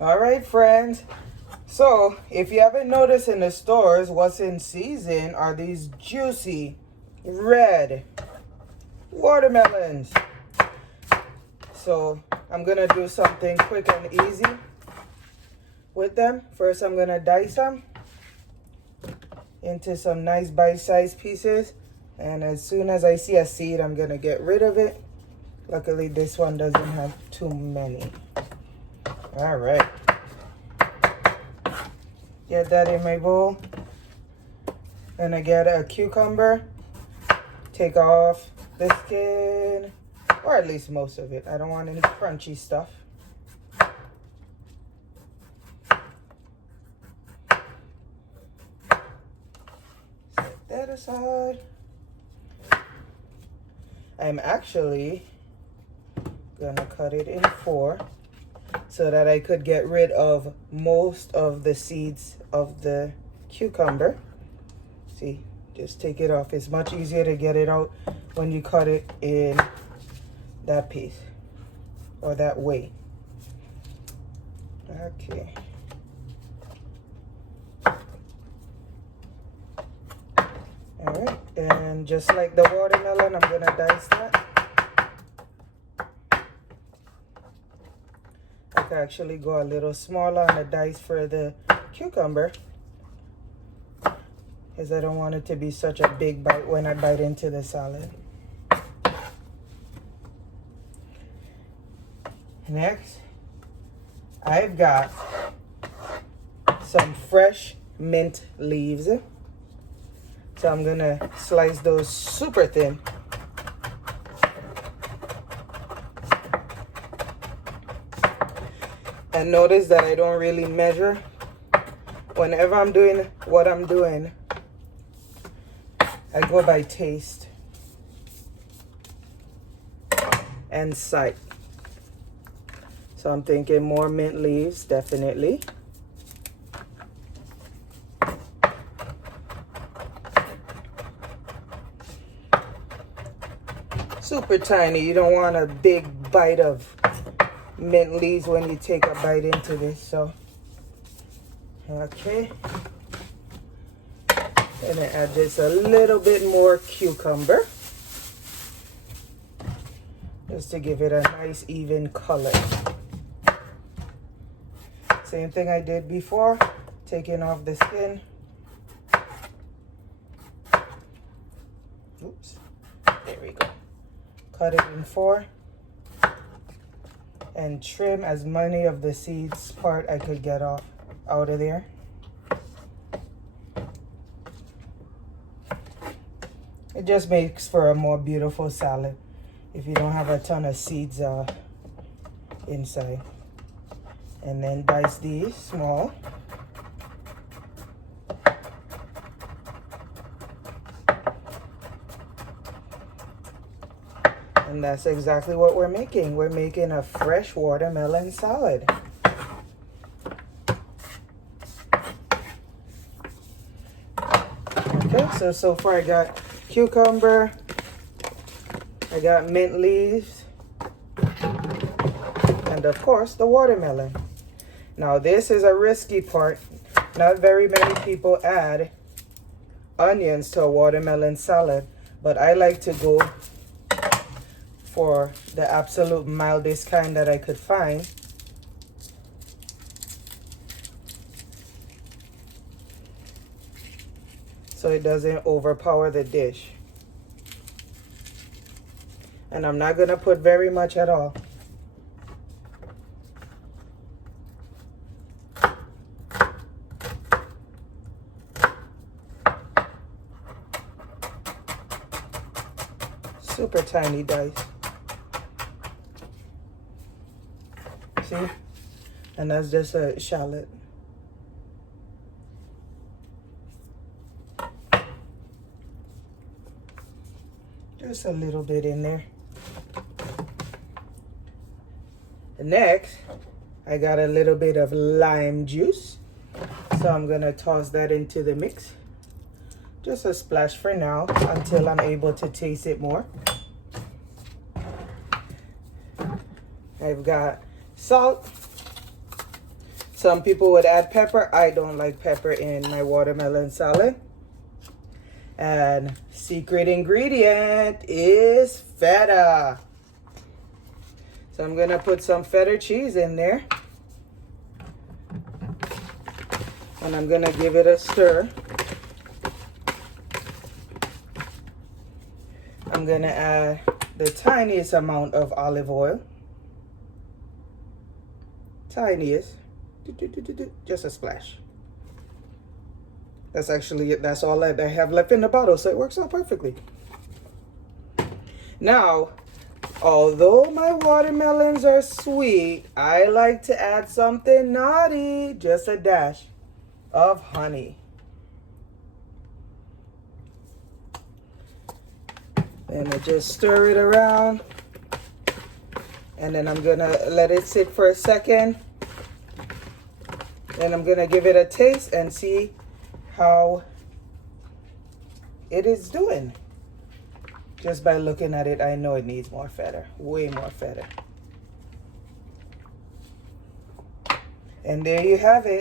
All right, friends. So, if you haven't noticed in the stores, what's in season are these juicy red watermelons. So, I'm going to do something quick and easy with them. First, I'm going to dice them into some nice bite-sized pieces. And as soon as I see a seed, I'm going to get rid of it. Luckily, this one doesn't have too many. All right. Get that in my bowl. Then I get a cucumber. Take off the skin, or at least most of it. I don't want any crunchy stuff. Set that aside. I'm actually gonna cut it in 4 so that I could get rid of most of the seeds of the cucumber. See, just take it off. It's much easier to get it out when you cut it in that piece or that way. Okay. All right, and just like the watermelon, I'm gonna dice that. I could actually go a little smaller on the dice for the cucumber, because I don't want it to be such a big bite when I bite into the salad. Next, I've got some fresh mint leaves. So I'm gonna slice those super thin. And notice that I don't really measure. Whenever I'm doing what I'm doing, I go by taste and sight. So I'm thinking more mint leaves, definitely. Super tiny. You don't want a big bite of mint leaves when you take a bite into this. So, okay. And then add just a little bit more cucumber, just to give it a nice even color. Same thing I did before, taking off the skin. Oops, there we go. Cut it in 4 and trim as many of the seeds part I could get off out of there. It just makes for a more beautiful salad if you don't have a ton of seeds inside. And then dice these small. And that's exactly what we're making. We're making a fresh watermelon salad. Okay, so far I got cucumber, I got mint leaves, and of course the watermelon. Now this is a risky part. Not very many people add onions to a watermelon salad, but I like to go for the absolute mildest kind that I could find. So it doesn't overpower the dish. And I'm not gonna put very much at all. Super tiny dice. See? And that's just a shallot. Just a little bit in there. Next, I got a little bit of lime juice. So I'm gonna toss that into the mix. Just a splash for now until I'm able to taste it more. I've got salt, Some people would add pepper. I don't like pepper in my watermelon salad. And secret ingredient is feta. So I'm gonna put some feta cheese in there. And I'm gonna give it a stir. I'm gonna add the tiniest amount of olive oil. Tiniest. Just a splash. That's all that I have left in the bottle, so it works out perfectly. Now, although my watermelons are sweet, I like to add something naughty, just a dash of honey. And I just stir it around. And then I'm gonna let it sit for a second. Then I'm gonna give it a taste and see how it is doing. Just by looking at it, I know it needs more feta, way more feta. And there you have it.